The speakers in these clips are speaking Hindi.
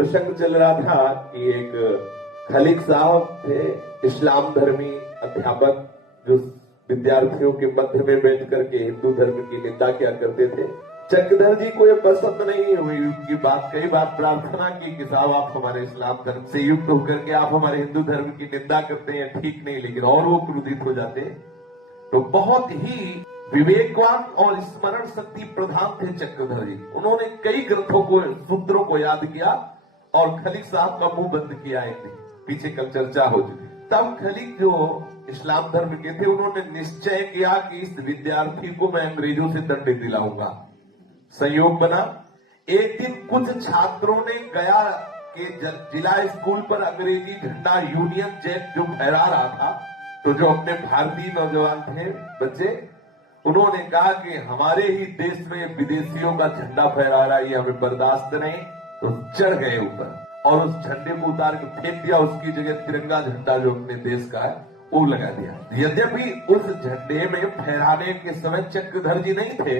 प्रसंग चल रहा था कि एक खलीक साहब थे, इस्लाम धर्मी अध्यापक, जो विद्यार्थियों के मध्य में बैठ करके हिंदू धर्म की निंदा किया करते थे। चक्रधर जी को ये पसंद नहीं हुई उनकी बात। कई बार प्रार्थना की कि साहब आप हमारे इस्लाम धर्म से युक्त होकर के आप हमारे हिंदू धर्म की निंदा करते हैं, ठीक नहीं, लेकिन और वो क्रोधित हो जाते। तो बहुत ही विवेकवान और स्मरण शक्ति प्रधान थे चक्रधर जी। उन्होंने कई ग्रंथों को, सूत्रों को याद किया और खलीक साहब का मुंह बंद किया। एक दिन पीछे कल चर्चा हो चुकी। तब खलीक जो इस्लाम धर्म के थे, उन्होंने निश्चय किया कि इस विद्यार्थी को मैं अंग्रेजों से दंड दिलाऊंगा। संयोग बना, एक दिन कुछ छात्रों ने गया के जिला स्कूल पर अंग्रेजी झंडा यूनियन जैक जो फहरा रहा था, तो जो अपने भारतीय नौजवान थे बच्चे, उन्होंने कहा कि हमारे ही देश में विदेशियों का झंडा फहरा रहा है, ये हमें बर्दाश्त नहीं। तो चढ़ गए ऊपर और उस झंडे को उतार के फेंक दिया। उसकी जगह तिरंगा झंडा जो अपने देश का है वो लगा दिया। यद्यपि उस झंडे में फहराने के समय चक्रधर जी नहीं थे,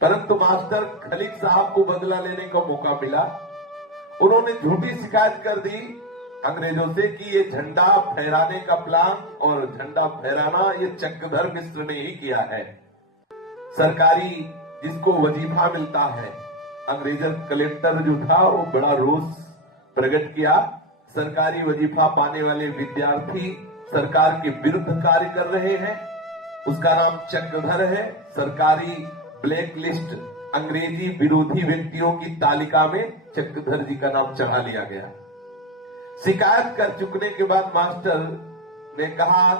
परंतु मास्टर खलीक साहब को बदला लेने का मौका मिला। उन्होंने झूठी शिकायत कर दी अंग्रेजों से कि ये झंडा फहराने का प्लान और झंडा फहराना ये चक्रधर मिश्र ने ही किया है। सरकारी जिसको वजीफा मिलता है, अंग्रेजन कलेक्टर जो था वो बड़ा रोष प्रकट किया। सरकारी वजीफा पाने वाले विद्यार्थी सरकार के विरुद्ध कार्य कर रहे हैं, उसका नाम चक्रधर है। सरकारी ब्लैक लिस्ट, अंग्रेजी विरोधी व्यक्तियों की तालिका में चक्रधर जी का नाम चढ़ा लिया गया। शिकायत कर चुकने के बाद मास्टर ने कहा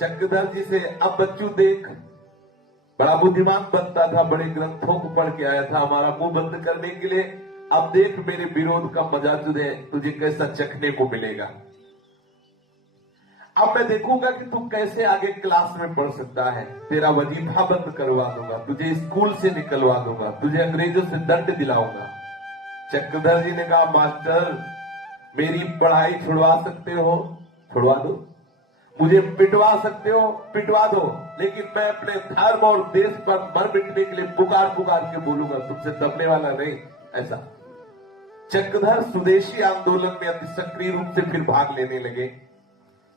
चक्रधर जी से, अब बच्चू देख, बड़ा बुद्धिमान बनता था, बड़े ग्रंथों को पढ़ के आया था हमारा मुंह बंद करने के लिए। अब देख मेरे विरोध का मजा तुझे कैसा चखने को मिलेगा। अब मैं देखूंगा कि तू कैसे आगे क्लास में पढ़ सकता है। तेरा वजीफा बंद करवा दूंगा, तुझे स्कूल से निकलवा दूंगा, तुझे अंग्रेजों से दंड दिलाऊंगा। चक्रधर जी ने कहा मास्टर, मेरी पढ़ाई छुड़वा सकते हो, छुड़वा दो, मुझे पिटवा सकते हो, पिटवा दो, लेकिन मैं अपने धर्म और देश पर मर मिटने के लिए पुकार पुकार के बोलूंगा, तुमसे दबने वाला नहीं। ऐसा चक्रधर स्वदेशी आंदोलन में अति सक्रिय रूप से फिर भाग लेने लगे।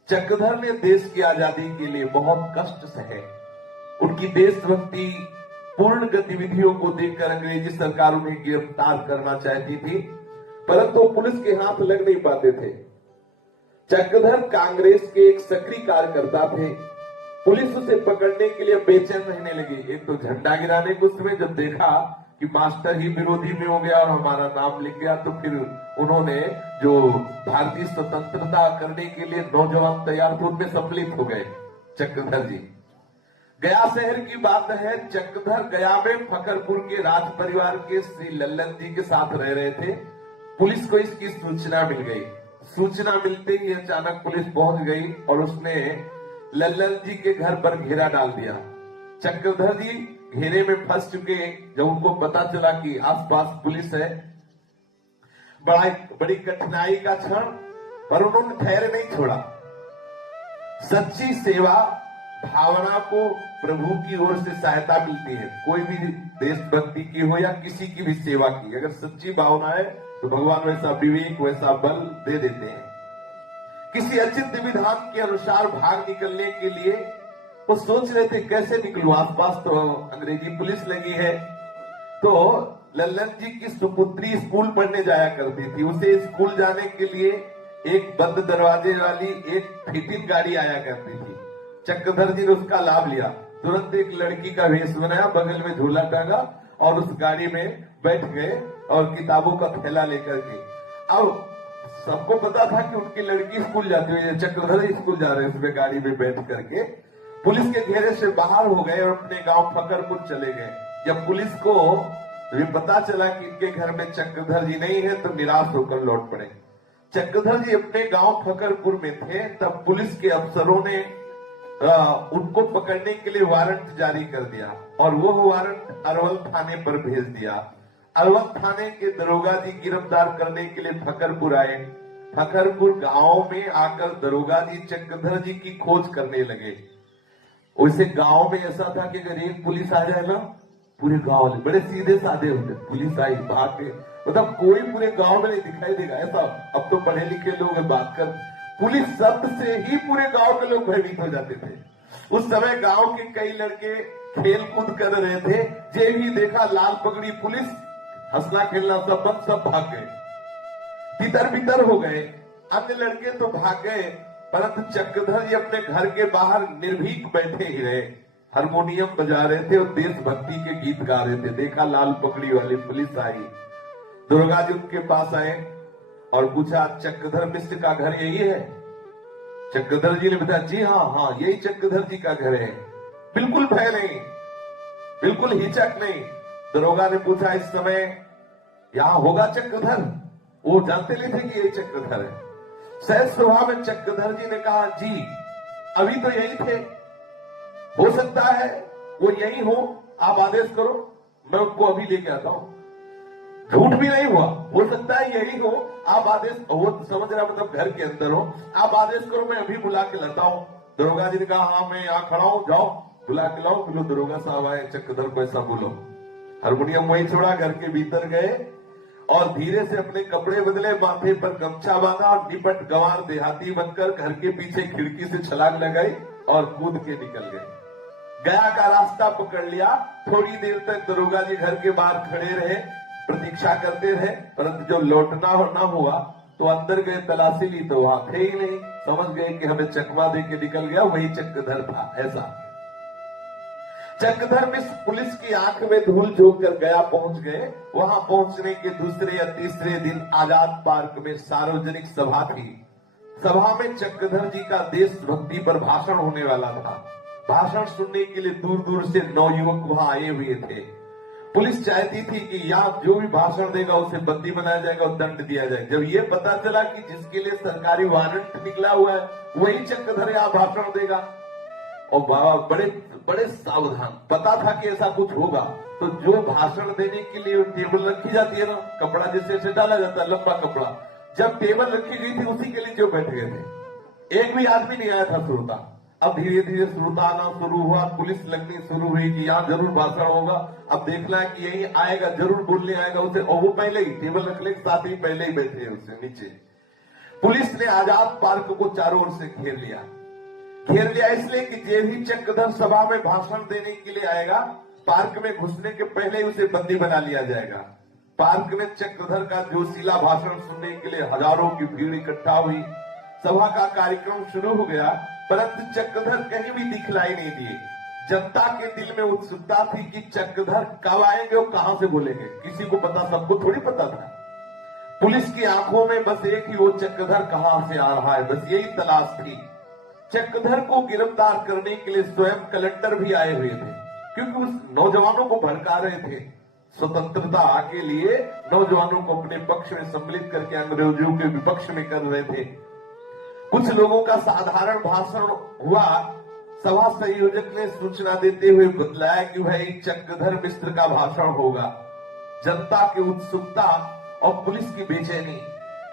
चक्रधर ने देश की आजादी के लिए बहुत कष्ट सहे। उनकी देशभक्ति पूर्ण गतिविधियों को देखकर अंग्रेजी सरकार उन्हें गिरफ्तार करना चाहती थी, परंतु पुलिस के हाथ लग नहीं पाते थे। चक्रधर कांग्रेस के एक सक्रिय कार्यकर्ता थे। पुलिस उसे पकड़ने के लिए बेचैन रहने लगी। एक तो झंडा गिराने को उसमें जब देखा कि मास्टर ही विरोधी में हो गया और हमारा नाम लिख गया, तो फिर उन्होंने जो भारतीय स्वतंत्रता करने के लिए नौजवान तैयार थे उनमें सम्मिलित हो गए चक्रधर जी। गया शहर की बात है, चक्रधर गया में फकरपुर के राज परिवार के श्री लल्लन जी के साथ रह रहे थे। पुलिस को इसकी सूचना मिल गई। सूचना मिलते ही अचानक पुलिस पहुंच गई और उसने लल्लन जी के घर पर घेरा डाल दिया। चक्रधर जी घेरे में फंस चुके। जब उनको पता चला कि आसपास पुलिस है, बड़ी कठिनाई का क्षण, पर उन्होंने ठहरे नहीं छोड़ा। सच्ची सेवा भावना को प्रभु की ओर से सहायता मिलती है। कोई भी देशभक्ति की हो या किसी की भी सेवा की, अगर सच्ची भावना है तो भगवान वैसा विवेक, वैसा बल दे देते हैं। किसी अचिंत्य विधान के अनुसार भाग निकलने के लिए वो सोच रहे थे कैसे निकलूं, आसपास तो अंग्रेजी पुलिस लगी है। तो लल्लन जी की सुपुत्री स्कूल पढ़ने जाया करती थी। उसे स्कूल जाने के लिए एक बंद दरवाजे वाली एक फिटिंग गाड़ी आया करती थी। चक्रधर जी ने उसका लाभ लिया। तुरंत एक लड़की का वेश बनाया, बगल में झोला टांगा और उस गाड़ी में बैठ गए और किताबों का थैला लेकर के। अब सबको पता था कि उनकी लड़की स्कूल जाती हुई, चक्रधर स्कूल जा रहे हैं उसमें गाड़ी में बैठ करके। पुलिस के घेरे से बाहर हो गए और अपने गांव फकरपुर चले गए। जब पुलिस को ये पता चला कि इनके घर में चक्रधर जी नहीं है तो निराश होकर लौट पड़े। चक्रधर जी अपने गांव फकरपुर में थे, तब पुलिस के अफसरों ने उनको पकड़ने के लिए वारंट जारी कर दिया और वो वारंट अरवल थाने पर भेज दिया। अरवल थाने के दरोगा जी गिरफ्तार करने के लिए फकरपुर आए। फकरपुर गांव में आकर दरोगा जी चक्रधर जी की खोज करने लगे। वैसे गांव में ऐसा था कि अगर एक पुलिस आ जाए ना, पूरे गांव वाले बड़े सीधे साधे होते, पुलिस आई भाग के मतलब कोई पूरे गांव में नहीं दिखाई देगा ऐसा। अब तो पढ़े लिखे लोग बात कर, पुलिस शब्द से ही पूरे गांव के लोग भयभीत हो जाते थे। उस समय गांव के कई लड़के खेल कूद कर रहे थे, जे भी देखा लाल पगड़ी पुलिस, हंसना खेलना सब बंद, सब भाग गए, तितर बितर हो गए। अन्य लड़के तो भाग गए, परंतु चक्रधर जी अपने घर के बाहर निर्भीक बैठे ही रहे, हारमोनियम बजा रहे थे और देशभक्ति के गीत गा रहे थे। देखा लाल पगड़ी वाली पुलिस आई, दुर्गा जी उनके पास आए और पूछा, चक्रधर मिश्र का घर यही है? चक्रधर जी ने बताया, जी हाँ हाँ, यही चक्रधर जी का घर है। बिल्कुल भय नहीं, बिल्कुल हिचक नहीं। दरोगा ने पूछा, इस समय यहां होगा चक्रधर? वो जानते नहीं थे कि ये चक्रधर है। सहज स्वभाव में चक्रधर जी ने कहा, जी अभी तो यही थे, हो सकता है वो यही हो, आप आदेश करो, मैं उनको अभी लेके आता हूं। झूठ भी नहीं हुआ, हो सकता है यही हो, आप आदेश, वो समझ रहा मतलब घर के अंदर हो, आप आदेश करो, मैं अभी बुला के लाता हूं। दरोगा जी ने कहा, हाँ मैं यहाँ खड़ा हूं, जाओ बुला के लाओ। बोलो दरोगा साहब आए, चक्रधर को ऐसा बोलो। हारमोनियम वहीं छोड़ा, घर के भीतर गए और धीरे से अपने कपड़े बदले, माथे पर गमछा बांधा और निपट गंवार देहाती बनकर घर के पीछे खिड़की से छलांग लगाई और कूद के निकल गए। गया का रास्ता पकड़ लिया। थोड़ी देर तक दरोगा जी घर के बाहर खड़े रहे, प्रतीक्षा करते रहे, परंतु जो लौटना हो ना हुआ तो अंदर गए, तलाशी ली तो वहां थे ही नहीं। समझ गए कि हमें चकमा दे के निकल गया, वही चक्रधर था। ऐसा चक्रधर मिश्र पुलिस की आंख में धूल झोंक कर गया पहुंच गए। वहां पहुंचने के दूसरे या तीसरे दिन आजाद पार्क में सार्वजनिक सभा थी। सभा में चक्रधर जी का देशभक्ति पर भाषण होने वाला था। भाषण सुनने के लिए दूर दूर से नौयुवक वहां आए हुए थे। पुलिस चाहती थी कि यहाँ जो भी भाषण देगा उसे बंदी बनाया जाएगा और दंड दिया जाएगा। जब ये पता चला कि जिसके लिए सरकारी वारंट निकला हुआ है वही चक्रधर यहाँ भाषण देगा, और बाबा बड़े बड़े सावधान, पता था कि ऐसा कुछ होगा, तो जो भाषण देने के लिए टेबल रखी जाती है ना, कपड़ा जैसे डाला जाता है, लंबा कपड़ा, जब टेबल रखी गई थी उसी के लिए जो बैठ गए थे। एक भी आदमी नहीं आया था श्रोता। अब धीरे धीरे श्रोता आना शुरू हुआ, पुलिस लगनी शुरू हुई कि यहाँ जरूर भाषण होगा। अब देखना है कि यही आएगा, जरूर बोलने आएगा उसे, और वो पहले ही टेबल रखने के साथ ही पहले ही बैठे उससे नीचे। पुलिस ने आजाद पार्क को चारों ओर से घेर लिया इसलिए कि जे भी चक्रधर सभा में भाषण देने के लिए आएगा, पार्क में घुसने के पहले ही उसे बंदी बना लिया जाएगा। पार्क में चक्रधर का जोशीला भाषण सुनने के लिए हजारों की भीड़ इकट्ठा हुई। सभा का कार्यक्रम शुरू हो गया, परंतु चक्रधर कहीं भी दिखलाई नहीं दिए। जनता के दिल में उत्सुकता थी कि चक्रधर कब आएंगे और कहां से बोलेंगे। किसी को पता, सबको थोड़ी पता था। पुलिस की आंखों में बस एक ही, वो चक्रधर कहां से आ रहा है, बस यही तलाश थी। चक्रधर को गिरफ्तार करने के लिए स्वयं कलेक्टर भी आए हुए थे, क्योंकि उस नौजवानों को भड़का रहे थे। स्वतंत्रता के लिए नौजवानों को अपने पक्ष में सम्मिलित करके अंग्रेजों के विपक्ष में कर रहे थे। कुछ लोगों का साधारण भाषण हुआ। सभा संयोजक ने सूचना देते हुए बतलाया कि भाई चक्रधर मिश्र का भाषण होगा। जनता की उत्सुकता और पुलिस की बेचैनी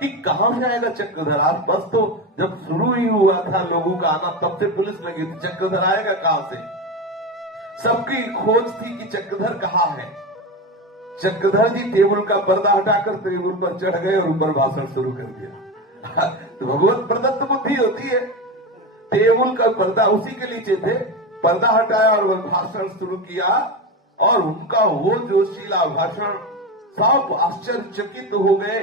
कि कहां से आएगा चक्रधर। आसपास तो जब शुरू ही हुआ था लोगों का आना, तब से पुलिस लगी थी, चक्रधर आएगा कहां से। सबकी खोज थी कि चक्रधर कहां है। चक्रधर जी टेबल का पर्दा हटाकर टेबल पर चढ़ गए और ऊपर भाषण शुरू कर दिया। तो भगवत प्रदत्त बुद्धि होती है। टेबल का पर्दा उसी के नीचे थे, पर्दा हटाया और भाषण शुरू किया, और उनका वो जोशीला भाषण, सब आश्चर्यचकित हो गए।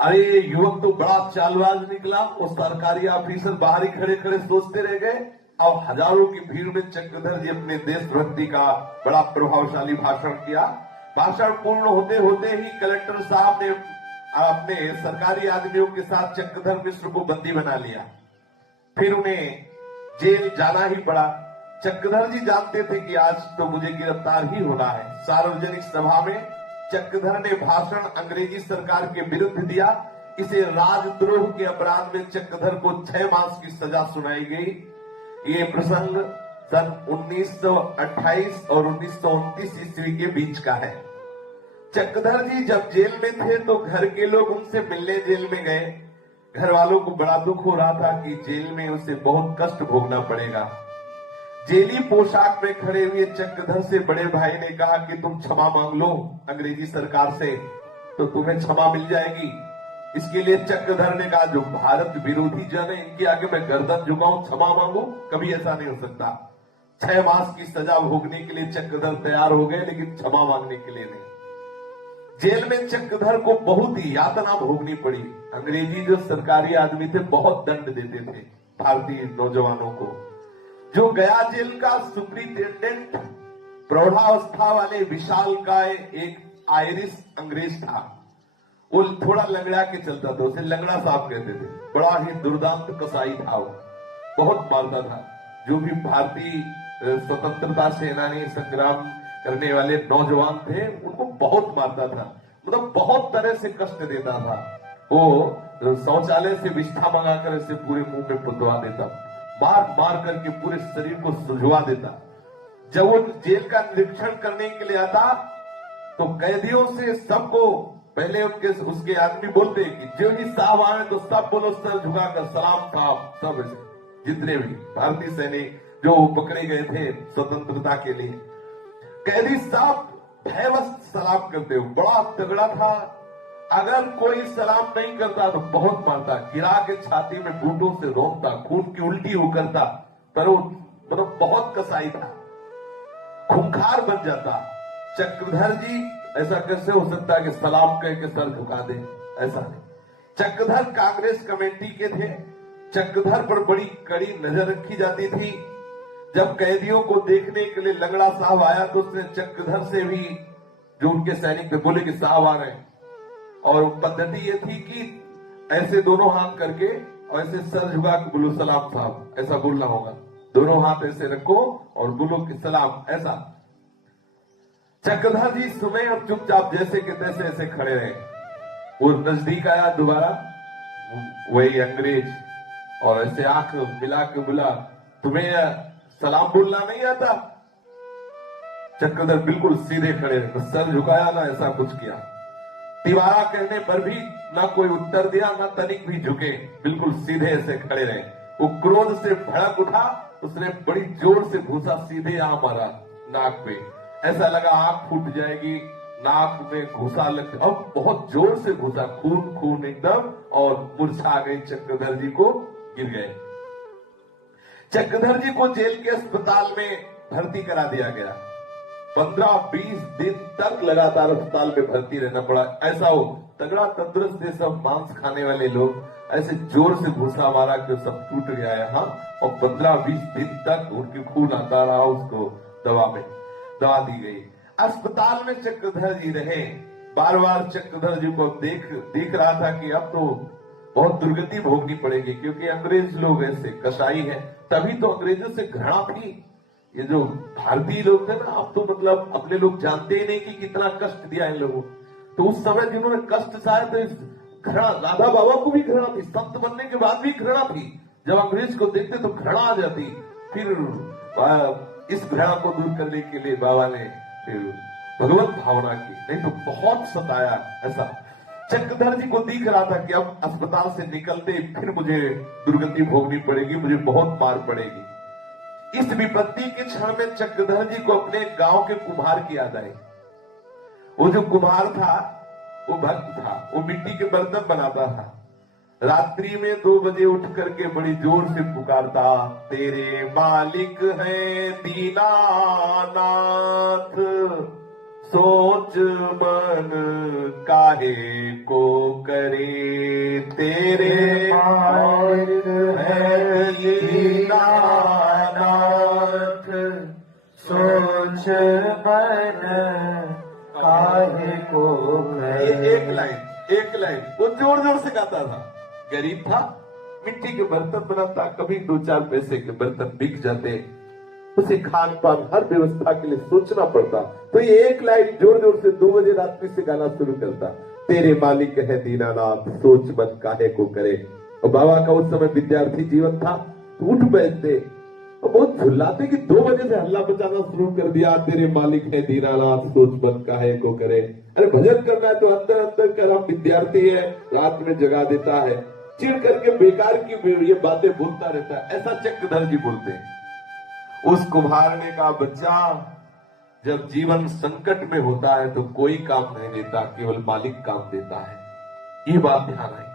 अरे युवक तो बड़ा चालबाज निकला। वो सरकारी ऑफिसर बाहर ही खड़े खड़े सोचते रह गए। अब हजारों की भीड़ में चक्रधर जी अपने देशभक्ति का बड़ा प्रभावशाली भाषण किया। भाषण पूर्ण होते होते ही कलेक्टर साहब ने अपने सरकारी आदमियों के साथ चक्रधर मिश्र को बंदी बना लिया। फिर उन्हें जेल जाना ही पड़ा। चक्रधर जी जानते थे कि आज तो मुझे गिरफ्तार ही होना है। सार्वजनिक सभा में चक्रधर ने भाषण अंग्रेजी सरकार के विरुद्ध दिया। इसे राजद्रोह के अपराध में चक्रधर को 6 मास की सजा सुनाई गई। ये प्रसंग सन 1928 और 1929 ईस्वी के बीच का है। चक्रधर जी जब जेल में थे तो घर के लोग उनसे मिलने जेल में गए। घर वालों को बड़ा दुख हो रहा था कि जेल में उसे बहुत कष्ट भोगना पड़ेगा। जेली पोशाक में खड़े हुए चक्रधर से बड़े भाई ने कहा कि तुम क्षमा मांग लो अंग्रेजी सरकार से, तो तुम्हें क्षमा मिल जाएगी। इसके लिए चक्रधर ने कहा, जो भारत विरोधी जन है इनके आगे मैं गर्दन झुकाऊं, क्षमा मांगू, कभी ऐसा नहीं हो सकता। 6 मास की सजा भोगने के लिए चक्रधर तैयार हो गए, लेकिन क्षमा मांगने के लिए नहीं। जेल में चक्रधर को बहुत ही यातना भोगनी पड़ी। अंग्रेजी जो सरकारी आदमी थे बहुत दंड देते थे भारतीय नौजवानों को। जो गया जेल का सुप्रिंटेंडेंट प्रौढ़ावस्था वाले विशाल का एक आयरिश अंग्रेज था। वो थोड़ा लंगड़ा के चलता था, उसे लंगड़ा साहब कहते थे। बड़ा ही दुर्दांत कसाई था वो, बहुत मारता था। जो भी भारतीय स्वतंत्रता सेनानी संग्राम करने वाले नौजवान थे उनको बहुत मारता था, मतलब बहुत तरह से कष्ट देता था। वो शौचालय से विष्ठा मंगाकर इसे पूरे मुंह में पुतवा देता, मार मार करके पूरे शरीर को सुझवा देता। जब वो जेल का निरीक्षण करने के लिए आता तो कैदियों से सबको पहले उसके आदमी बोलते कि जो ही साहब आए तो सब बोलो सर झुकाकर सलाम साहब, सब जितने भी भारतीय सैनिक जो पकड़े गए थे स्वतंत्रता के लिए, कैदी साहब भयवश सलाम करते हो। बड़ा तगड़ा था, अगर कोई सलाम नहीं करता तो बहुत मारता, गिरा के छाती में बूटों से रोकता, खून की उल्टी हो करता। पर वो मतलब बहुत कसाई था, खूंखार बन जाता। चक्रधर जी ऐसा कैसे हो सकता है कि सलाम कह के सर झुका दे, ऐसा नहीं। चक्रधर कांग्रेस कमेटी के थे, चक्रधर पर बड़ी कड़ी नजर रखी जाती थी। जब कैदियों को देखने के लिए लंगड़ा साहब आया तो उसने चक्रधर से भी, जो उनके सैनिक थे, बोले कि साहब आ रहे हैं। और पद्धति ये थी कि ऐसे दोनों हाथ करके और ऐसे सर झुका के बोलो सलाम साहब, ऐसा बोलना होगा। दोनों हाथ ऐसे रखो और बोलो कि सलाम, ऐसा। चक्रधर जी सुने और चुपचाप जैसे के तैसे ऐसे खड़े रहे। वो नजदीक आया दोबारा, वही अंग्रेज, और ऐसे आंख मिला के बोला, तुम्हें सलाम बोलना नहीं आता? चक्रधर बिल्कुल सीधे खड़े रहे, सर झुकाया ना ऐसा कुछ किया। तिवारा कहने पर भी ना कोई उत्तर दिया, ना तनिक भी झुके, बिल्कुल सीधे ऐसे खड़े रहे। वो क्रोध से भड़क उठा, उसने बड़ी जोर से घूसा सीधे यहां मारा नाक पे। ऐसा लगा आंख फूट जाएगी, नाक में घुसा लग, अब बहुत जोर से घुसा, खून खून एकदम, और मूर्छा गई, चक्रधर जी को गिर गए। चक्रधर जी को जेल के अस्पताल में भर्ती करा दिया गया। 15-20 दिन तक लगातार अस्पताल में भर्ती रहना पड़ा। ऐसा हो तगड़ा तंदुरुस्त थे सब मांस खाने वाले लोग, ऐसे जोर से घुसा मारा कि सब टूट गया है। हाँ, और 15-20 दिन तक उनकी खून आता रहा, उसको दवा दी गई। अस्पताल में चक्रधर जी रहे। बार बार चक्रधर जी को देख रहा था कि अब तो बहुत दुर्गति भोगनी पड़ेगी, क्योंकि अंग्रेज लोग ऐसे कसाई हैं। तभी तो अंग्रेजों से घृणा थी। ये जो भारतीय लोग थे ना, अब तो मतलब अपने लोग जानते ही नहीं कि कितना कष्ट दिया इन लोगों। तो उस समय जिन्होंने कष्ट सहाय, तो इस घृणा, राधा बाबा को भी घृणा थी, संत बनने के बाद भी घृणा थी। जब अंग्रेज को देखते तो घृणा आ जाती। फिर इस घृणा को दूर करने के लिए बाबा ने फिर भगवत भावना की, नहीं तो बहुत सताया। ऐसा चक्रधर जी को दिख रहा था कि अब अस्पताल से निकलते फिर मुझे दुर्गति भोगनी पड़ेगी, मुझे बहुत मार पड़ेगी। इस विपत्ति के क्षण में चक्रधर जी को अपने गांव के कुम्हार की याद आई। वो जो कुम्हार था वो भक्त था, वो मिट्टी के बर्तन बनाता था। रात्रि में 2 बजे उठ करके बड़ी जोर से पुकारता, तेरे मालिक है दीनानाथ, सोच मन काहे को करे, तेरे मालिक है दीनानाथ, सोच मन काहे को करे। एक लाइन वो जोर जोर से गाता था। गरीब था, मिट्टी के बर्तन बनाता, कभी 2-4 पैसे के बर्तन बिक जाते, उसे खान पान हर व्यवस्था के लिए सोचना पड़ता। तो ये एक लाइन जोर जोर से 2 बजे रात्रि से गाना शुरू करता, तेरे मालिक है दीनानाथ, सोच मन काहे को करे। और बाबा का उस समय विद्यार्थी जीवन था, तो उठ बैठते और बहुत झुल्लाते कि 2 बजे से हल्ला बजाना शुरू कर दिया, तेरे मालिक है दीनानाथ, सोच मन काहे को करे। अरे भजन करना है तो अंदर अंदर कर, हम विद्यार्थी है, रात में जगा देता है, चिढ़ करके बेकार की ये बातें बोलता रहता है। ऐसा चक्रधर जी बोलते हैं। उस कुम्हार ने कहा, बच्चा, जब जीवन संकट में होता है तो कोई काम नहीं देता, केवल मालिक काम देता है। ये बात ध्यान आई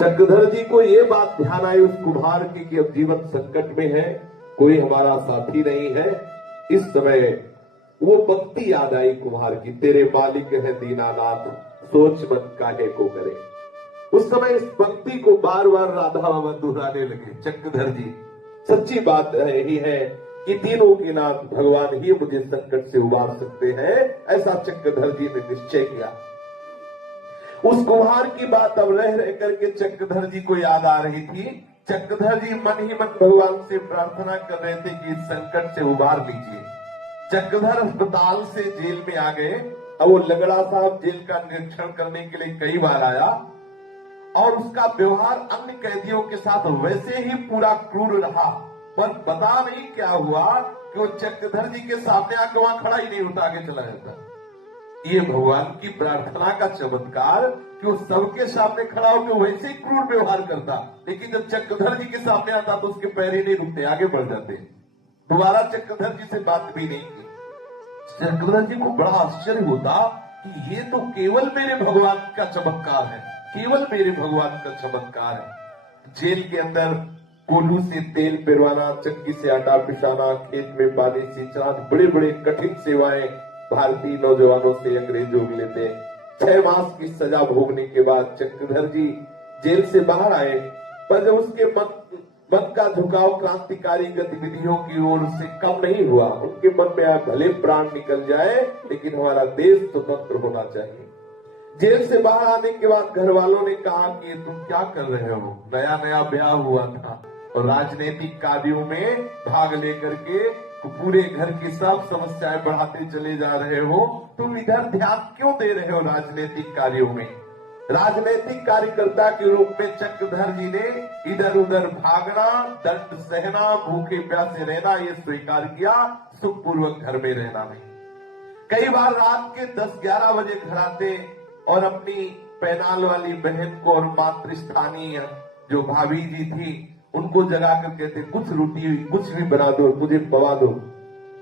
चक्रधर जी को, ये बात ध्यान आई उस कुम्हार की कि अब जीवन संकट में है, कोई हमारा साथी नहीं है। इस समय वो पंक्ति याद आई कुम्हार की, तेरे मालिक है दीनानाथ, सोच मन काहे को करे। उस समय इस पंक्ति को बार बार राधा बाबा दोहराने लगे चक्रधर जी। सच्ची बात यही है कि तीनों के नाथ भगवान ही मुझे संकट से उबार सकते हैं, ऐसा चक्रधर जी ने निश्चय किया। उस कुम्हार की बात अब रह रह करके चक्रधर जी को याद आ रही थी। चक्रधर जी मन ही मन भगवान से प्रार्थना कर रहे थे कि इस संकट से उबार लीजिए। चक्रधर अस्पताल से जेल में आ गए और वो लगड़ा साहब जेल का निरीक्षण करने के लिए कई बार आया और उसका व्यवहार अन्य कैदियों के साथ वैसे ही पूरा क्रूर रहा, पर पता नहीं क्या हुआ कि वो चक्रधर जी के सामने आकर वहां खड़ा ही नहीं होता, आगे चला जाता। ये भगवान की प्रार्थना का चमत्कार कि वो सबके सामने खड़ा होकर वैसे ही क्रूर व्यवहार करता, लेकिन जब चक्रधर जी के सामने आता तो उसके पैर ही नहीं रुकते, आगे बढ़ जाते। दोबारा चक्रधर जी से बात भी नहीं की। चक्रधर जी को बड़ा आश्चर्य होता कि ये तो केवल मेरे भगवान का चमत्कार है, केवल मेरे भगवान का चमत्कार है। जेल के अंदर कोल्हू से तेल पिरवाना, चक्की से आटा पिसाना, खेत में पानी सींचना, बड़े बड़े कठिन सेवाएं भारतीय नौजवानों से अंग्रेज लोग लेते। 6 मास की सजा भोगने के बाद चक्रधर जी जेल से बाहर आए, पर जब उसके मन का झुकाव क्रांतिकारी गतिविधियों की ओर से कम नहीं हुआ। उनके मन में भले प्राण निकल जाए लेकिन हमारा देश स्वतंत्र होना चाहिए। जेल से बाहर आने के बाद घर वालों ने कहा कि तुम क्या कर रहे हो, नया नया ब्याह हुआ था और राजनीतिक कार्यों में भाग लेकर के तो पूरे घर की सब समस्याएं बढ़ाते चले जा रहे हो, तुम इधर ध्यान क्यों दे रहे हो राजनीतिक कार्यों में। राजनीतिक कार्यकर्ता के रूप में चक्रधर जी ने इधर उधर भागना, दंड सहना, भूखे प्यासे रहना ये स्वीकार किया, सुखपूर्वक घर में रहना नहीं। कई बार रात के 10-11 बजे घर आते और अपनी पैनाल वाली बहन को और मातृस्थानीय जो भाभी जी थी उनको जगा कर कहते, कुछ रोटी कुछ भी बना दो, मुझे पवा दो।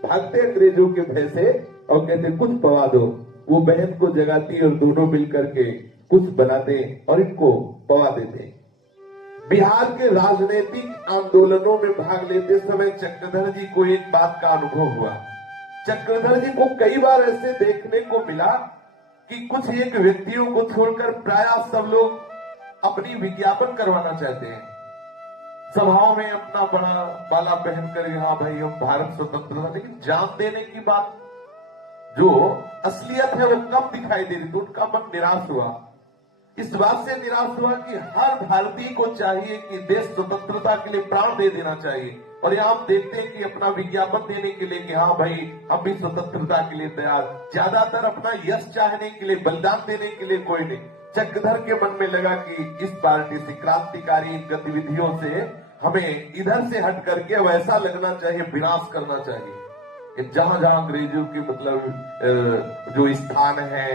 भागते अंग्रेजों के भय से और कहते कुछ पवा दो। वो बहन को जगाती और दोनों मिलकर के कुछ बनाते और इनको पवा देते। बिहार के राजनीतिक आंदोलनों में भाग लेते समय चक्रधर जी को एक बात का अनुभव हुआ। चक्रधर जी को कई बार ऐसे देखने को मिला कि कुछ एक व्यक्तियों को छोड़कर प्राय सब लोग अपनी विज्ञापन करवाना चाहते हैं। सभाओं में अपना बड़ा बाला पहन कर, हाँ भाई हम भारत स्वतंत्र था, लेकिन जान देने की बात जो असलियत है वो कम दिखाई दे रही। तो उनका मन निराश हुआ, इस बात से निराश हुआ कि हर भारतीय को चाहिए कि देश स्वतंत्रता के लिए प्राण दे देना चाहिए। और यहाँ हम देखते हैं कि अपना विज्ञापन देने के लिए कि हाँ भाई हम भी स्वतंत्रता के लिए तैयार, ज्यादातर अपना यश चाहने के लिए, बलिदान देने के लिए कोई नहीं। चक्रधर के मन में लगा कि इस पार्टी से, क्रांतिकारी गतिविधियों से हमें इधर से हट करके अब ऐसा लगना चाहिए, विनाश करना चाहिए। जहां जहां अंग्रेजों की मतलब जो स्थान है,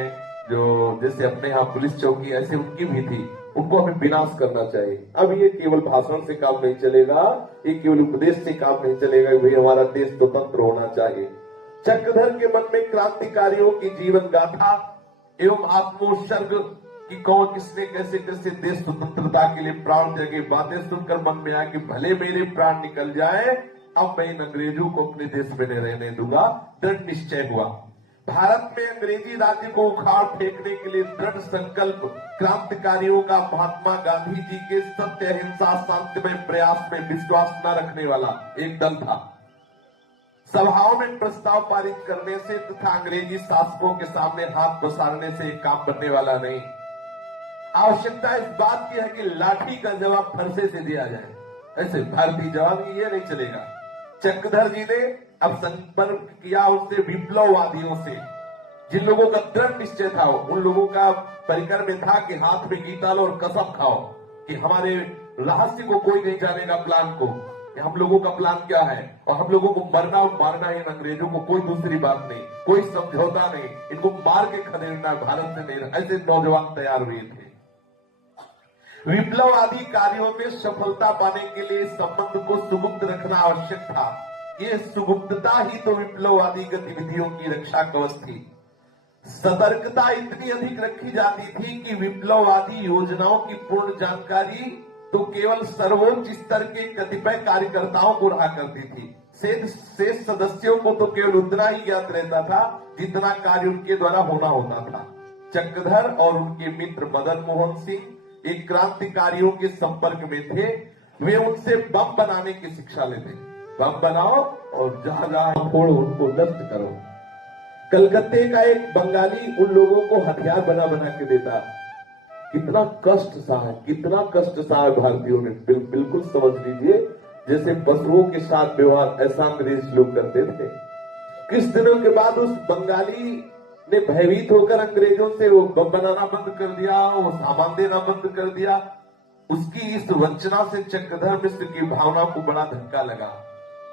जो जैसे अपने यहाँ पुलिस चौकी ऐसे उनकी भी थी, उनको हमें विनाश करना चाहिए। अब ये केवल भाषण से काम नहीं चलेगा, ये केवल उपदेश से काम नहीं चलेगा, भाई हमारा देश स्वतंत्र होना चाहिए। चक्रधर के मन में क्रांतिकारियों की जीवन गाथा एवं आत्मोत्सर्ग कि कौन किसने कैसे कैसे देश स्वतंत्रता के लिए प्राण त्यागे, बातें सुनकर मन में आया कि भले मेरे प्राण निकल जाए, अब मैं इन अंग्रेजों को अपने देश में नहीं रहने दूंगा। दृढ़ निश्चय हुआ। भारत में अंग्रेजी राज्य को उखाड़ फेंकने के लिए दृढ़ संकल्प क्रांतिकारियों का महात्मा गांधी जी के सत्य, अहिंसा, शांतिमय प्रयास में विश्वास न रखने वाला एक दल था। सभाओं में प्रस्ताव पारित करने से तथा अंग्रेजी शासकों के सामने हाथ पसारने से एक काम बनने वाला नहीं। आवश्यकता इस बात की है कि लाठी का जवाब फरसे से दिया जाए, ऐसे भारतीय जवाब ये नहीं चलेगा। चक्रधर जी ने अब संपर्क किया उससे विप्लववादियों से, जिन लोगों का दृढ़ निश्चय था, उन लोगों का परिकर में था कि हाथ में गीता लो और कसम खाओ कि हमारे रहस्य को कोई नहीं जानेगा, प्लान को, कि हम लोगों का प्लान क्या है और हम लोगों को मरना और मारना है। इन अंग्रेजों को कोई दूसरी बात नहीं, कोई समझौता नहीं, इनको मार के खदेड़ना, भारत से नहीं। ऐसे नौजवान तैयार हुए थे। विप्लव आदि कार्यों में सफलता पाने के लिए संबंध को सुगुप्त रखना आवश्यक था। ये सुगुप्तता ही तो विप्लववादी गतिविधियों की रक्षा कवच थी। सतर्कता इतनी अधिक रखी जाती थी कि विप्लववादी योजनाओं की पूर्ण जानकारी तो केवल सर्वोच्च स्तर के कतिपय कार्यकर्ताओं को रहा करती थी। शेष सदस्यों को तो केवल उतना ही ज्ञात रहता था जितना कार्य उनके द्वारा होता था। चक्रधर और उनके मित्र मदन मोहन सिंह एक क्रांतिकारियों के संपर्क में थे। वे उनसे बम बनाने की शिक्षा लेते। बम बनाओ और जहां जहां फोड़ो उनको नष्ट करो। कलकत्ते का एक बंगाली उन लोगों को हथियार बना बना के देता। कितना कष्ट सहा है भारतीयों ने। बिल्कुल समझ लीजिए जैसे पशुओं के साथ व्यवहार ऐसा अंग्रेज लोग करते थे। कुछ दिनों के बाद उस बंगाली ने भयभीत होकर अंग्रेजों से वो बम बनाना बंद कर दिया, वो सामान देना बंद कर दिया। उसकी इस वंचना से चक्रधर मिश्र की भावना को बड़ा धक्का लगा।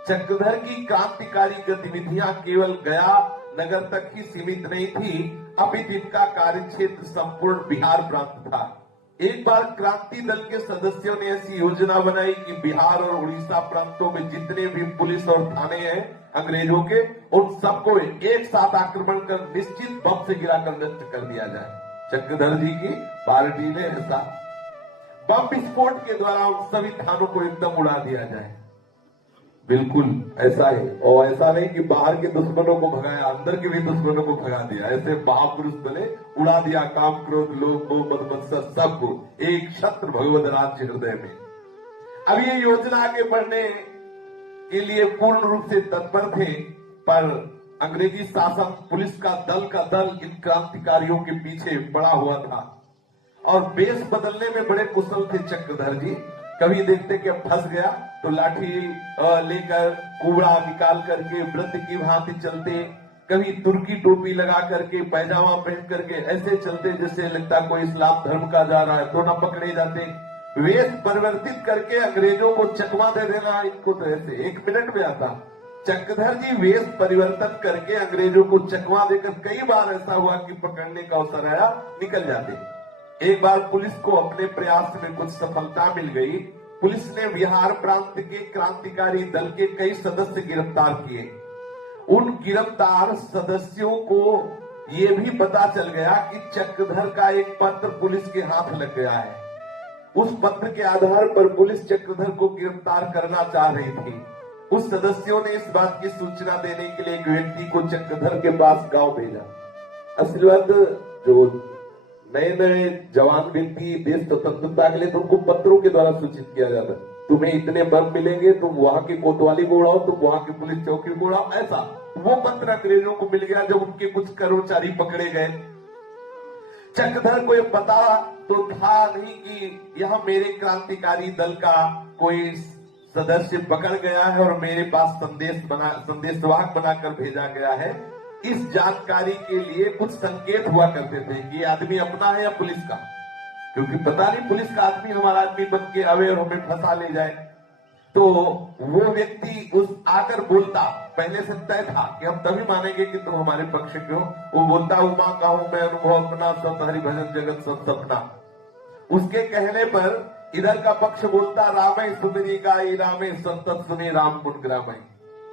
चक्रधर की क्रांतिकारी गतिविधियां केवल गया नगर तक ही सीमित नहीं थी, अपितु इनका कार्य क्षेत्र संपूर्ण बिहार प्रांत था। एक बार क्रांति दल के सदस्यों ने ऐसी योजना बनाई कि बिहार और उड़ीसा प्रांतों में जितने भी पुलिस और थाने हैं अंग्रेजों के, उन सबको एक साथ आक्रमण कर निश्चित बम से गिराकर नष्ट कर दिया जाए। चक्रधर जी की पार्टी ने ऐसा बम विस्फोट के द्वारा उन सभी थानों को एकदम उड़ा दिया जाए। बिल्कुल ऐसा है। और ऐसा नहीं कि बाहर के दुश्मनों को भगाया, अंदर के भी दुश्मनों को भगा दिया। ऐसे महापुरुष बने, उड़ा दिया काम क्रोध लोभ मोह मद मत्सर सबको, एक छत्र भगवत राज्य हृदय में। अब ये योजना आगे बढ़ने के लिए पूर्ण रूप से तत्पर थे, पर अंग्रेजी शासन पुलिस का दल इन क्रांतिकारियों के पीछे पड़ा हुआ था और वेश बदलने में बड़े कुशल थे चक्रधर जी। कभी देखते कि फंस गया तो लाठी लेकर कुबड़ा निकाल करके व्रत की भांति चलते, कभी तुर्की टोपी लगा करके पैजामा पहन करके ऐसे चलते जैसे लगता कोई इस्लाम धर्म का जा रहा है, तो न पकड़े जाते। वेश परिवर्तित करके अंग्रेजों को चकमा दे देना इनको तो ऐसे 1 मिनट में आता। चक्रधर जी वेश परिवर्तन करके अंग्रेजों को चकमा देकर कई बार ऐसा हुआ कि पकड़ने का अवसर आया, निकल जाते। एक बार पुलिस को अपने प्रयास में कुछ सफलता मिल गई। पुलिस ने बिहार प्रांत के क्रांतिकारी दल के कई सदस्य गिरफ्तार किए। उन गिरफ्तार सदस्यों को यह भी पता चल गया कि चक्रधर का एक पत्र पुलिस के हाथ लग गया है। उस पत्र के आधार पर पुलिस चक्रधर को गिरफ्तार करना चाह रही थी। उस सदस्यों ने इस बात की सूचना देने के लिए एक व्यक्ति को चक्रधर के पास गांव भेजा। असल बात जो नए जवान व्यक्ति देश स्वतंत्रता के लिए तो उनको पत्रों के द्वारा सूचित किया जाता है, तुम्हें इतने बम मिलेंगे, तुम वहां की कोतवाली को उड़ाओ, तुम वहां की पुलिस चौकी को उड़ाओ। ऐसा वो पत्र अंग्रेजों को मिल गया जब उनके कुछ कर्मचारी पकड़े गए। चक्रधर को यह पता तो था नहीं कि यह मेरे क्रांतिकारी दल का कोई सदस्य पकड़ गया है और मेरे पास संदेशवाहक बनाकर भेजा गया है। इस जानकारी के लिए कुछ संकेत हुआ करते थे कि आदमी अपना है या पुलिस का, क्योंकि पता नहीं पुलिस का आदमी हमारा आदमी बन के आवे और हमें फंसा ले जाए। तो वो व्यक्ति उस आकर बोलता, पहले से तय था कि हम तभी मानेंगे कि तुम हमारे पक्ष के हो। वो बोलता, उमा का हूं मैं अनुभव अपना, सब हरि भजन जगत सब सपना। उसके कहने पर इधर का पक्ष बोलता, रामे सुमिरी गाई रामे संतत सुनी राम गुण ग्रामई।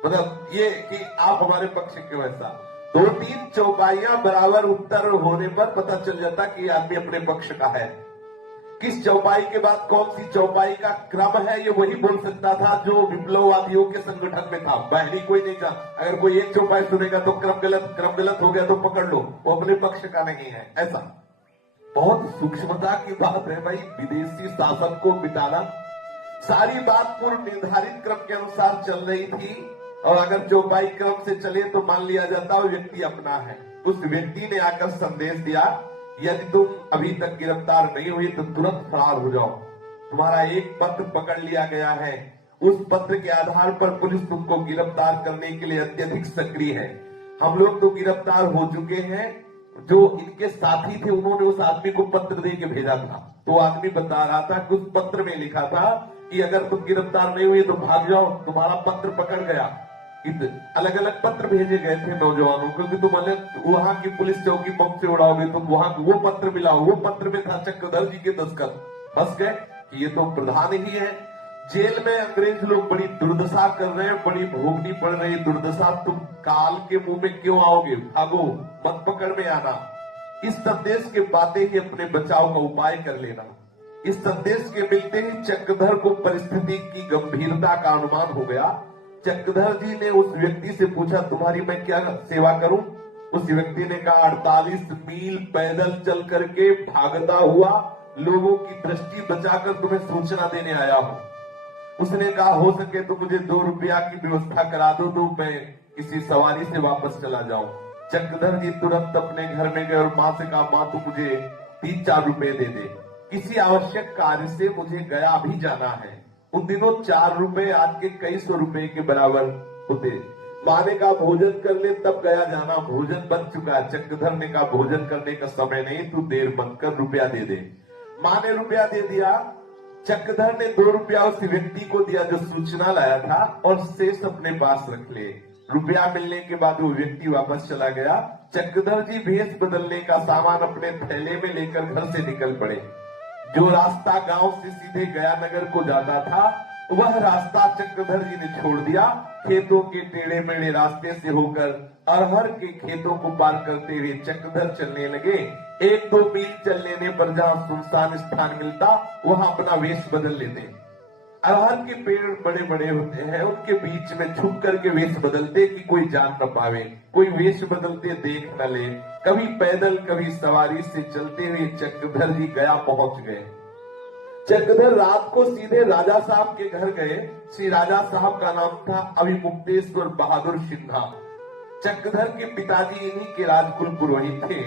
मतलब ये कि आप हमारे पक्ष के हो। ऐसा 2-3 चौपाइयां बराबर उत्तर होने पर पता चल जाता कि आदमी अपने पक्ष का है। किस चौपाई के बाद कौन सी चौपाई का क्रम है ये वही बोल सकता था जो विप्लववादियों के संगठन में था। बाहरी कोई नहीं था। अगर कोई एक चौपाई सुनेगा तो क्रम गलत हो गया तो पकड़ लो, वो अपने पक्ष का नहीं है। ऐसा बहुत सूक्ष्मता की बात है भाई, विदेशी शासन को मिटाना। सारी बात पूर्व निर्धारित क्रम के अनुसार चल रही थी और अगर चौपाई क्रम से चले तो मान लिया जाता वो व्यक्ति अपना है। उस व्यक्ति ने आकर संदेश दिया, यदि तुम अभी तक गिरफ्तार नहीं हुई तो तुरंत फरार हो जाओ। तुम्हारा एक पत्र पकड़ लिया गया है, उस पत्र के आधार पर पुलिस तुमको गिरफ्तार करने के लिए अत्यधिक सक्रिय है। हम लोग तो गिरफ्तार हो चुके हैं। जो इनके साथी थे उन्होंने उस आदमी को पत्र दे के भेजा था। तो आदमी बता रहा था कि उस पत्र में लिखा था कि अगर तुम गिरफ्तार नहीं हुए तो भाग जाओ, तुम्हारा पत्र पकड़ गया। अलग अलग पत्र भेजे गए थे नौजवानों को कि तुम अलग वहां की पुलिस चौकी बम से उड़ाओगे, तुम वहां वो पत्र मिलाओ। वो पत्र में था चक्रधर जी के दस्तखत। फंस गए कि ये तो प्रधान ही है। जेल में अंग्रेज लोग बड़ी दुर्दशा कर रहे हैं, बड़ी भोगनी पड़ रही दुर्दशा, तुम काल के मुंह में क्यों आओगे, भागो, मत पकड़ में आना। इस संदेश के पाते ही अपने बचाव का उपाय कर लेना। इस संदेश के मिलते ही चक्रधर को परिस्थिति की गंभीरता का अनुमान हो गया। चक्रधर जी ने उस व्यक्ति से पूछा, तुम्हारी मैं क्या सेवा करूं? उस व्यक्ति ने कहा, 48 मील पैदल चल करके भागता हुआ लोगों की दृष्टि बचाकर तुम्हें सूचना देने आया हूं। उसने कहा, हो सके तो मुझे 2 रुपया की व्यवस्था करा दो, तो मैं किसी सवारी से वापस चला जाऊं। चक्रधर जी तुरंत अपने घर में गए और मां से कहा, मां तू मुझे 3-4 रुपए दे दे, किसी आवश्यक कार्य से मुझे गया भी जाना है। उन दिनों 4 रुपए आज के कई सौ रुपए के बराबर होते। मां ने कहा, भोजन कर ले तब गया जाना, भोजन बन चुका। चक्रधर ने कहा, भोजन करने का समय नहीं, तू देर मत कर, रुपया दे दे। मां ने रुपया दे दिया। चक्रधर ने 2 रुपया उस व्यक्ति को दिया जो सूचना लाया था, और शेष अपने पास रख ले। रुपया मिलने के बाद वो व्यक्ति वापस चला गया। चक्रधर जी भेष बदलने का सामान अपने थैले में लेकर घर से निकल पड़े। जो रास्ता गांव से सीधे गया नगर को जाता था, वह रास्ता चक्रधर जी ने छोड़ दिया। खेतों के टेढ़े मेढ़े रास्ते से होकर अरहर के खेतों को पार करते हुए चक्रधर चलने लगे। 1-2 मील चल लेने पर जहां सुनसान स्थान मिलता, वहां अपना वेश बदल लेते। अरहर के पेड़ बड़े बड़े होते हैं, उनके बीच में छुप करके वेश बदलते कि कोई जान न पावे, कोई वेश बदलते देख न ले। कभी पैदल कभी सवारी से चलते हुए चक्रधर जी गया पहुंच गए। चक्रधर रात को सीधे राजा साहब के घर गए। श्री राजा साहब का नाम था अभिमुक्तेश्वर बहादुर सिन्हा। चक्रधर के पिताजी इन्हीं के राजकुल पुरोहित थे।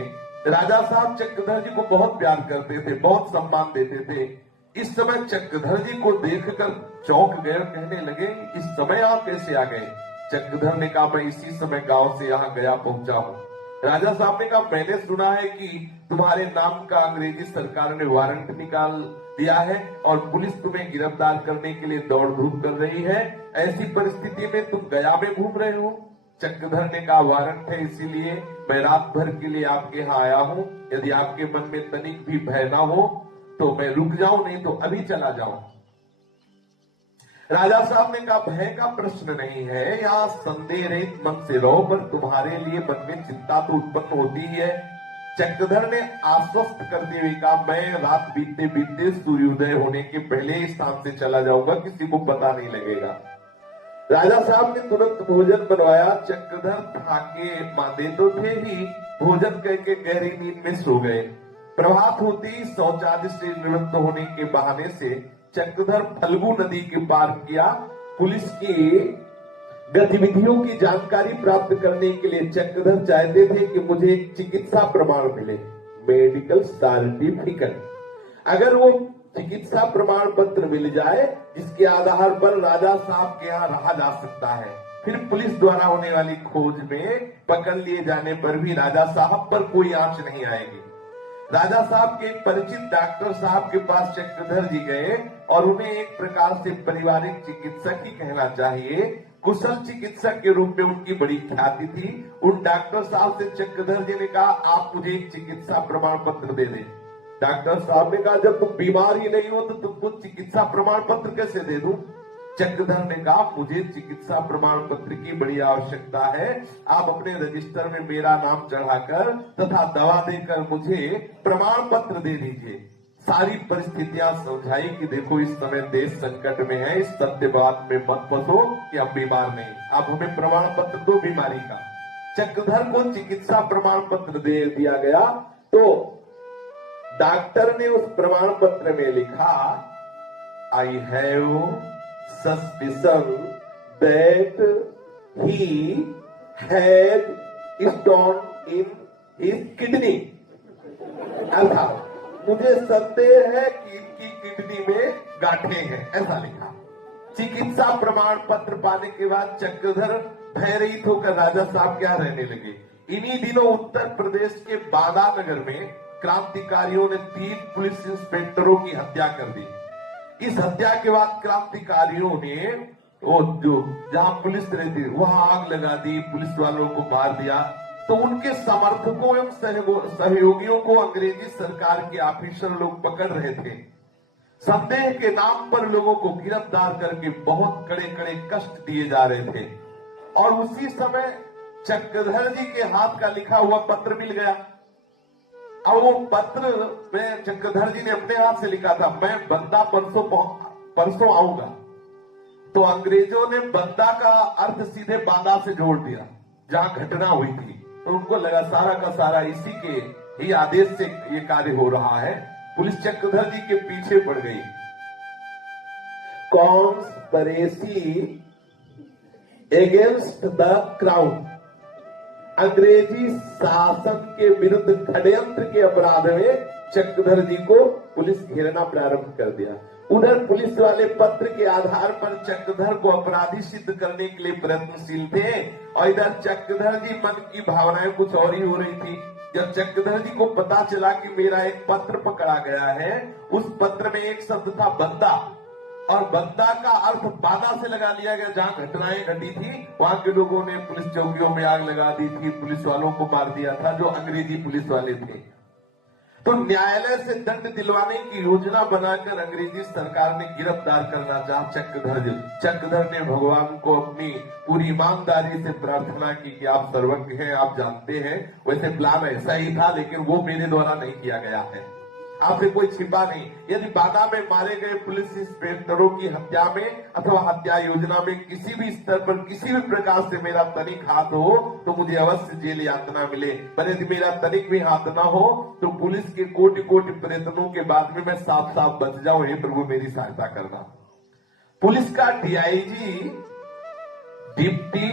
राजा साहब चक्रधर जी को बहुत प्यार करते थे, बहुत सम्मान देते थे। इस समय चक्रधर जी को देखकर चौंक गए और कहने लगे, इस समय आप कैसे आ गए? चक्रधर ने कहा, मैं इसी समय गांव से यहाँ गया पहुंचा हूँ। राजा साहब ने कहा, मैंने सुना है कि तुम्हारे नाम का अंग्रेजी सरकार ने वारंट निकाल दिया है और पुलिस तुम्हें गिरफ्तार करने के लिए दौड़ धूप कर रही है। ऐसी परिस्थिति में तुम गया में घूम रहे हो? चक्रधर ने कहा, वारंट है, इसीलिए मैं रात भर के लिए आपके यहाँ आया हूँ। यदि आपके मन में तनिक भी भय ना हो तो मैं रुक जाऊं, नहीं तो अभी चला जाऊं। राजा साहब ने कहा, भय का प्रश्न नहीं है, यहाँ संदेह रहित मन से रहो, पर तुम्हारे लिए मन में चिंता तो उत्पन्न होती ही है। चक्रधर ने आश्वस्त करते हुए कहा, मैं रात बीतते बीतते सूर्योदय होने के पहले इस स्थान से चला जाऊंगा, किसी को पता नहीं लगेगा। राजा साहब ने तुरंत भोजन बनवाया। चक्रधर थाके मांदे तो थे ही, भोजन करके गहरी नींद में सो गए। प्रभात होते ही शौचालय से निवृत्त होने के बहाने से चक्रधर फल्गु नदी के पार किया। पुलिस की गतिविधियों की जानकारी प्राप्त करने के लिए चक्रधर चाहते थे कि मुझे एक चिकित्सा प्रमाण मिले, मेडिकल सर्टिफिकेट। अगर वो चिकित्सा प्रमाण पत्र मिल जाए जिसके आधार पर राजा साहब के यहाँ रहा जा सकता है, फिर पुलिस द्वारा होने वाली खोज में पकड़ लिए जाने पर भी राजा साहब पर कोई आंच नहीं आएगी। राजा साहब के एक परिचित डॉक्टर साहब के पास चक्रधर जी गए और उन्हें एक प्रकार से पारिवारिक चिकित्सक ही कहना चाहिए, कुशल चिकित्सक के रूप में उनकी बड़ी ख्याति थी। उन डॉक्टर साहब से चक्रधर जी ने कहा, आप मुझे एक चिकित्सा प्रमाण पत्र दे दें। डॉक्टर साहब ने कहा, जब तुम बीमार ही नहीं हो तो तुमको चिकित्सा प्रमाण पत्र कैसे दे दूं? चक्रधर ने कहा, मुझे चिकित्सा प्रमाण पत्र की बड़ी आवश्यकता है। आप अपने रजिस्टर में मेरा नाम चढ़ाकर तथा दवा देकर मुझे प्रमाण पत्र दे दीजिए। सारी परिस्थितियां समझाई कि देखो इस समय देश संकट में है, इस सत्यवाद में मत फंसो कि हम बीमार नहीं, आप हमें प्रमाण पत्र दो बीमारी का। चक्रधर को चिकित्सा प्रमाण पत्र दे दिया गया तो डॉक्टर ने उस प्रमाण पत्र में लिखा, I have suspicion that he had stone in his kidney। अर्थात मुझे संदेह है कि इनकी किडनी में गांठें हैं, ऐसा लिखा। चिकित्सा प्रमाण पत्र पाने के बाद चक्रधर भयरहित होकर राजा साहब के यहाँ रहने लगे। इन्हीं दिनों उत्तर प्रदेश के बादा नगर में क्रांतिकारियों ने 3 पुलिस इंस्पेक्टरों की हत्या कर दी। इस हत्या के बाद क्रांतिकारियों ने वो जो जहां पुलिस रहती वहां आग लगा दी, पुलिस वालों को मार दिया। तो उनके समर्थकों एवं सहयोगियों को अंग्रेजी सरकार के ऑफिसर लोग पकड़ रहे थे। संदेह के नाम पर लोगों को गिरफ्तार करके बहुत कड़े कड़े कष्ट दिए जा रहे थे। और उसी समय चक्रधर जी के हाथ का लिखा हुआ पत्र मिल गया। अब वो पत्र में चक्रधर जी ने अपने हाथ से लिखा था, मैं बंदा परसों आऊंगा। तो अंग्रेजों ने बंदा का अर्थ सीधे बांदा से जोड़ दिया जहां घटना हुई थी। तो उनको लगा सारा का सारा इसी के ही आदेश से ये कार्य हो रहा है। पुलिस चक्रधर जी के पीछे पड़ गई। कॉन्स्पिरेसी अगेंस्ट द क्राउन, अंग्रेजी शासन के विरुद्ध षड्यंत्र के अपराध में चक्रधर जी को पुलिस घेरना प्रारंभ कर दिया। उधर पुलिस वाले पत्र के आधार पर चक्रधर को अपराधी सिद्ध करने के लिए प्रयत्नशील थे और इधर चक्रधर जी मन की भावनाएं कुछ और ही हो रही थी। जब चक्रधर जी को पता चला कि मेरा एक पत्र पकड़ा गया है, उस पत्र में एक शब्द था बंदा, और बंदा का अर्थ बाधा से लगा लिया गया। जहां घटनाएं घटी थी वहां के लोगों ने पुलिस चौकियों में आग लगा दी थी, पुलिस वालों को मार दिया था जो अंग्रेजी पुलिस वाले थे। तो न्यायालय से दंड दिलवाने की योजना बनाकर अंग्रेजी सरकार ने गिरफ्तार करना चाहा चक्रधर ने भगवान को अपनी पूरी ईमानदारी से प्रार्थना की कि आप सर्वज्ञ हैं, आप जानते हैं, वैसे प्लान ऐसा ही था लेकिन वो मेरे द्वारा नहीं किया गया है, आपसे कोई छिपा नहीं। यदि बाधा में मारे गए पुलिस इंस्पेक्टरों की हत्या में अथवा हत्या योजना में किसी भी स्तर पर किसी भी प्रकार से मेरा तनिक हाथ हो तो मुझे अवश्य जेल यातना मिले, पर यदि मेरा तनिक भी हाथ ना हो तो पुलिस के कोटि कोटि प्रयत्नों के बाद में मैं साफ साफ बच जाऊं। हे प्रभु मेरी सहायता करना। पुलिस का डीआईजी डिप्टी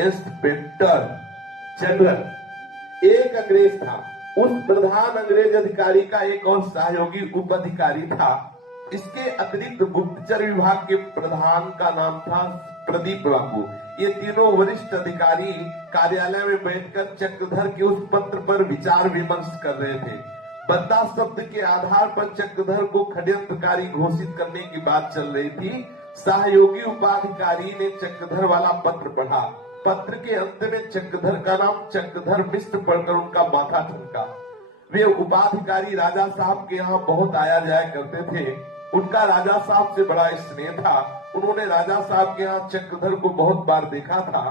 इंस्पेक्टर जनरल एक अंग्रेज था। उस प्रधान अंग्रेज अधिकारी का एक और सहयोगी उप अधिकारी था। इसके अतिरिक्त गुप्तचर विभाग के प्रधान का नाम था प्रदीप बाबू। ये तीनों वरिष्ठ अधिकारी कार्यालय में बैठकर चक्रधर के उस पत्र पर विचार विमर्श कर रहे थे। बंदा शब्द के आधार पर चक्रधर को षड्यंत्रकारी घोषित करने की बात चल रही थी। सहयोगी उपाधिकारी ने चक्रधर वाला पत्र पढ़ा। पत्र के अंत में चक्रधर का नाम चक्रधर मिश्र पढ़कर उनका माथा ठनका। वे उपाधिकारी राजा साहब के यहाँ बहुत आया जाया करते थे। उनका राजा साहब से बड़ा स्नेह था। उन्होंने राजा साहब के यहाँ चक्रधर को बहुत बार देखा था।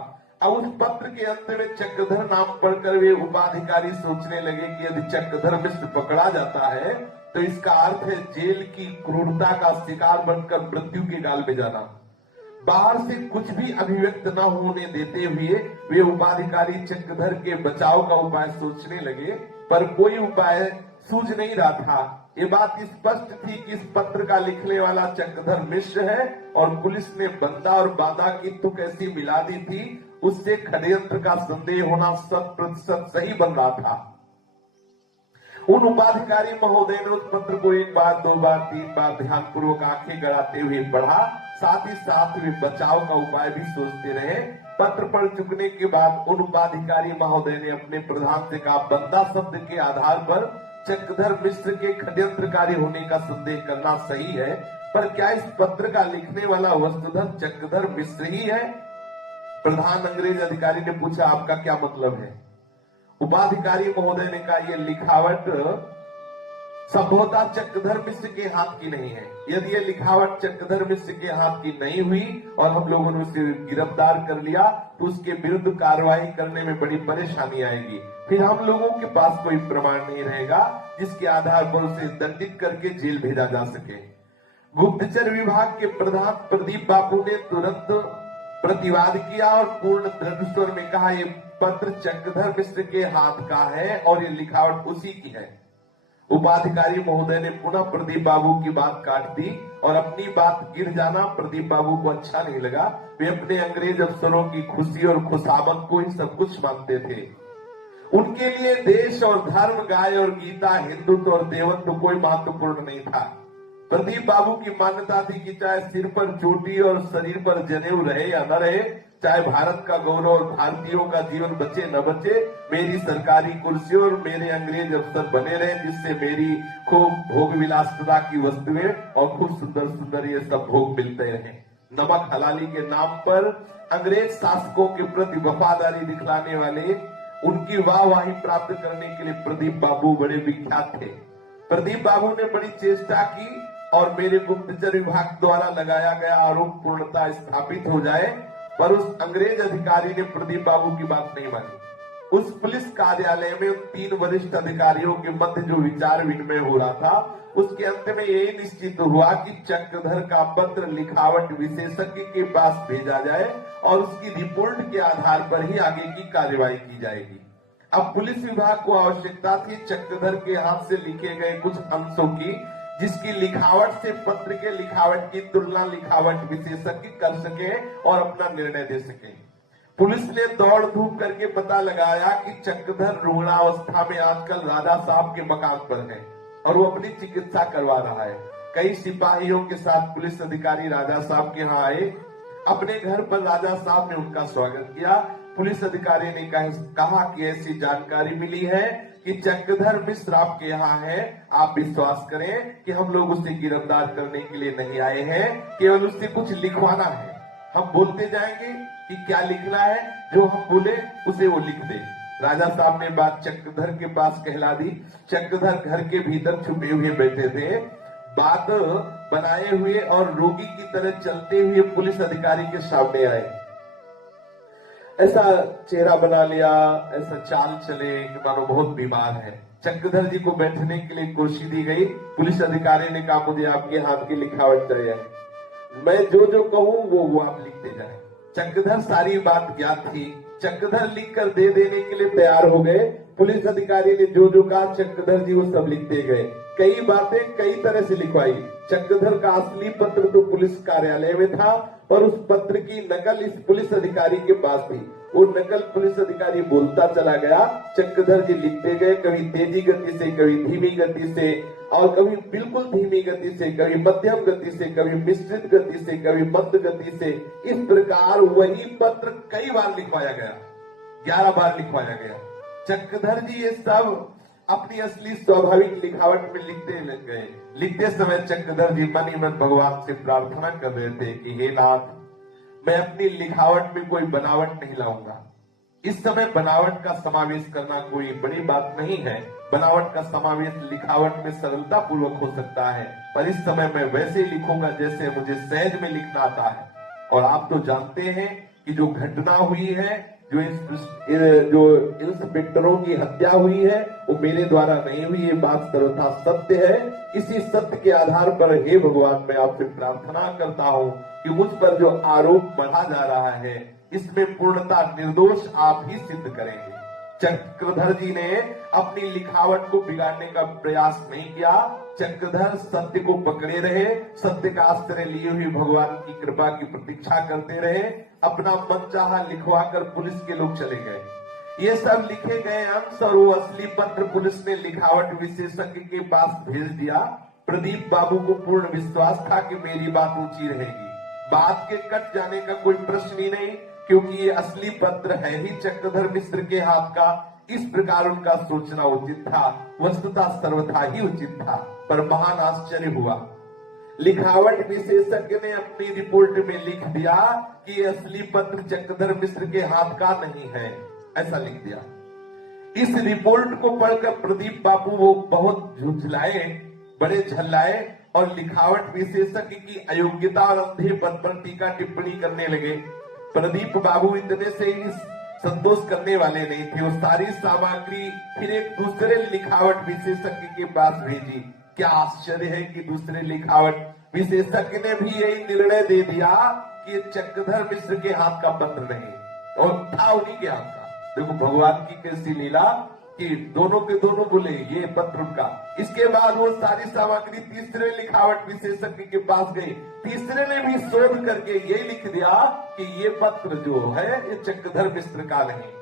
अब उस पत्र के अंत में चक्रधर नाम पढ़कर वे उपाधिकारी सोचने लगे कि यदि चक्रधर मिश्र पकड़ा जाता है तो इसका अर्थ है जेल की क्रूरता का शिकार बनकर मृत्यु के गाल में जाना। बाहर से कुछ भी अभिव्यक्त न होने देते हुए वे उपाधिकारी चक्रधर के बचाव का उपाय सोचने लगे, पर कोई उपाय सूझ नहीं रहा था। ये बात स्पष्ट थी कि इस पत्र का लिखने वाला चक्रधर मिश्र है और पुलिस ने बंदा और बाधा की तुक ऐसी मिला दी थी, उससे षड्यंत्र का संदेह होना 100% सही बन रहा था। उन उपाधिकारी महोदय ने उस पत्र को एक बार, दो बार, तीन बार ध्यानपूर्वक आंखें गड़ाते हुए पढ़ा। साथ ही साथ वे बचाव का उपाय भी सोचते रहे। पत्र पढ़ चुकने के बाद उन उपाधिकारी महोदय ने अपने प्रधान से कहा, बंदा शब्द के आधार पर चक्रधर मिश्र के षड्यंत्रकारी होने का संदेह करना सही है, पर क्या इस पत्र का लिखने वाला वस्तुतः चक्रधर मिश्र ही है? प्रधान अंग्रेज अधिकारी ने पूछा, आपका क्या मतलब है? उपाधिकारी महोदय ने कहा, यह लिखावट संभवतः चक्रधर मिश्र के हाथ की नहीं है। यदि ये लिखावट चक्रधर मिश्र के हाथ की नहीं हुई और हम लोगों ने उसे गिरफ्तार कर लिया तो उसके विरुद्ध कार्रवाई करने में बड़ी परेशानी आएगी। फिर हम लोगों के पास कोई प्रमाण नहीं रहेगा जिसके आधार पर उसे दंडित करके जेल भेजा जा सके। गुप्तचर विभाग के प्रधान प्रदीप बाबू ने तुरंत प्रतिवाद किया और पूर्ण दृढ़ स्वर में कहा, ये पत्र चक्रधर मिश्र के हाथ का है और ये लिखावट उसी की है। उपाधिकारी महोदय ने पुनः प्रदीप बाबू की बात काट दी और अपनी बात गिर जाना प्रदीप बाबू को अच्छा नहीं लगा। वे अपने अंग्रेज अफसरों की खुशी और खुशामद को ही सब कुछ मानते थे। उनके लिए देश और धर्म, गाय और गीता, हिंदुत्व और देवत्व कोई महत्वपूर्ण नहीं था। प्रदीप बाबू की मान्यता थी कि चाहे सिर पर चोटी और शरीर पर जनेऊ रहे या न रहे, चाहे भारत का गौरव और भारतीयों का जीवन बचे न बचे, मेरी सरकारी कुर्सी और मेरे अंग्रेज अफसर बने रहे, जिससे मेरी खूब भोग विलासता की वस्तुएं और खूब सुंदर सुंदर ये सब भोग मिलते रहे। नमक हलाली के नाम पर अंग्रेज शासकों के प्रति वफादारी दिखलाने वाले, उनकी वाहवाही प्राप्त करने के लिए प्रदीप बाबू बड़े विख्यात थे। प्रदीप बाबू ने बड़ी चेष्टा की और मेरे गुप्तचर विभाग द्वारा लगाया गया आरोप पूर्णतः स्थापित हो जाए, पर उस अंग्रेज अधिकारी ने प्रदीप बाबू की बात नहीं मानी। उस पुलिस कार्यालय में 3 वरिष्ठ अधिकारियों के मध्य जो विचार विनिमय हो रहा था, उसके अंत में यही निश्चित हुआ कि चक्रधर का पत्र लिखावट विशेषज्ञ के पास भेजा जाए और उसकी रिपोर्ट के आधार पर ही आगे की कार्यवाही की जाएगी। अब पुलिस विभाग को आवश्यकता थी चक्रधर के हाथ से लिखे गए कुछ अंशों की, जिसकी लिखावट से पत्र के लिखावट की तुलना लिखावट विशेषज्ञ कर सके और अपना निर्णय दे सके। पुलिस ने दौड़ धूप करके पता लगाया कि चक्रधर रुग्णावस्था में आजकल राजा साहब के मकान पर है और वो अपनी चिकित्सा करवा रहा है। कई सिपाहियों के साथ पुलिस अधिकारी राजा साहब के यहाँ आए। अपने घर पर राजा साहब ने उनका स्वागत किया। पुलिस अधिकारी ने कहा कि ऐसी जानकारी मिली है कि चक्रधर मिश्र आपके यहाँ है। आप विश्वास करें कि हम लोग उसे गिरफ्तार करने के लिए नहीं आए हैं, केवल उससे कुछ लिखवाना है। हम बोलते जाएंगे कि क्या लिखना है, जो हम बोले उसे वो लिख दे। राजा साहब ने बात चक्रधर के पास कहला दी। चक्रधर घर के भीतर छुपे हुए बैठे थे। बात बनाए हुए और रोगी की तरह चलते हुए पुलिस अधिकारी के सामने आए। ऐसा चेहरा बना लिया, ऐसा चाल चले कि मानो बहुत बीमार है। चक्रधर जी को बैठने के लिए कुर्सी दी गई। पुलिस अधिकारी ने कहा, मुझे आपके हाथ की लिखावट चाहिए, मैं जो जो कहूँ वो आप लिखते जाए। चक्रधर सारी बात ज्ञात थी। चक्रधर लिखकर दे देने के लिए तैयार हो गए। पुलिस अधिकारी ने जो जो कहा चक्रधर जी वो सब लिखते गए। कई बातें कई तरह से लिखवाई। चक्रधर का असली पत्र तो पुलिस कार्यालय में था और उस पत्र की नकल इस पुलिस अधिकारी के पास थी। वो नकल पुलिस अधिकारी बोलता चला गया, चक्रधर जी लिखते गए, कभी तेजी गति से, कभी धीमी गति से, और कभी बिल्कुल धीमी गति से, कभी मध्यम गति से, कभी मिश्रित गति से, कभी मंद गति से। इस प्रकार वही पत्र कई बार लिखवाया गया, 11 बार लिखवाया गया। चक्रधर जी ये सब अपनी असली स्वाभाविक लिखावट में लिखते लग गए। लिखते समय चक्रधर जी मन ही मन भगवान से प्रार्थना कर रहे थे कि हे नाथ, मैं अपनी लिखावट में कोई बनावट नहीं लाऊंगा। इस समय बनावट का समावेश करना कोई बड़ी बात नहीं है। बनावट का समावेश लिखावट में सरलता पूर्वक हो सकता है, पर इस समय मैं वैसे ही लिखूंगा जैसे मुझे सहज में लिखना आता है। और आप तो जानते हैं कि जो घटना हुई है, जो इंस्पेक्टरों की हत्या हुई है, वो मेरे द्वारा नहीं हुई, ये बात सर्वथा सत्य है। इसी सत्य के आधार पर हे भगवान, मैं आपसे प्रार्थना करता हूँ कि मुझ पर जो आरोप बढ़ा जा रहा है, इसमें पूर्णता निर्दोष आप ही सिद्ध करेंगे। चक्रधर जी ने अपनी लिखावट को बिगाड़ने का प्रयास नहीं किया। चक्रधर सत्य को पकड़े रहे, सत्य का आश्रय लिए हुए भगवान की कृपा की प्रतीक्षा करते रहे। अपना मनचाहा लिखवा कर पुलिस के लोग चले गए। ये सब लिखे गए अंश और वो असली पत्र पुलिस ने लिखावट विशेषज्ञ के पास भेज दिया। प्रदीप बाबू को पूर्ण विश्वास था कि मेरी बात ऊंची रहेगी, बात के कट जाने का कोई प्रश्न ही नहीं, क्योंकि ये असली पत्र है ही चक्रधर मिश्र के हाथ का। इस प्रकार उनका सोचना उचित था, वस्तुतः सर्वथा ही उचित था। पर महान आश्चर्य हुआ, लिखावट विशेषज्ञ ने अपनी रिपोर्ट में लिख दिया कि ये असली पत्र चक्रधर मिश्र के हाथ का नहीं है, ऐसा लिख दिया। इस रिपोर्ट को पढ़कर प्रदीप बाबू वो बहुत झुंझलाए, बड़े झल्लाए और लिखावट विशेषज्ञ की अयोग्यता और अंधेपन पर टीका टिप्पणी करने लगे। प्रदीप बाबू इतने से ही संतोष करने वाले नहीं थे। वो सारी सामग्री फिर एक दूसरे लिखावट विशेषज्ञ के पास भेजी। क्या आश्चर्य है कि दूसरे लिखावट विशेषज्ञ ने भी यही निर्णय दे दिया कि चक्रधर मिश्र के हाथ का पत्र नहीं और था उन्हीं के हाथ का। देखो भगवान की कैसी लीला कि दोनों के दोनों बोले ये पत्र उनका। इसके बाद वो सारी सामग्री तीसरे लिखावट विशेषज्ञ के पास गई। तीसरे ने भी शोध करके ये लिख दिया कि ये पत्र जो है ये चक्रधर मिश्र का नहीं।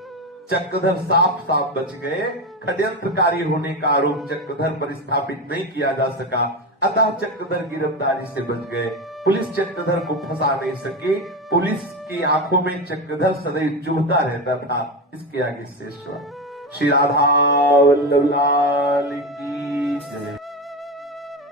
चक्रधर साफ साफ बच गए। षड्यंत्रकारी होने का आरोप चक्रधर पर स्थापित नहीं किया जा सका, अतः चक्रधर गिरफ्तारी से बच गए। पुलिस चक्रधर को फंसा नहीं सकी। पुलिस की आंखों में चक्रधर सदैव चुभता रहता था। इसके आगे शेष श्री राधा वल्लभ लाल की जय।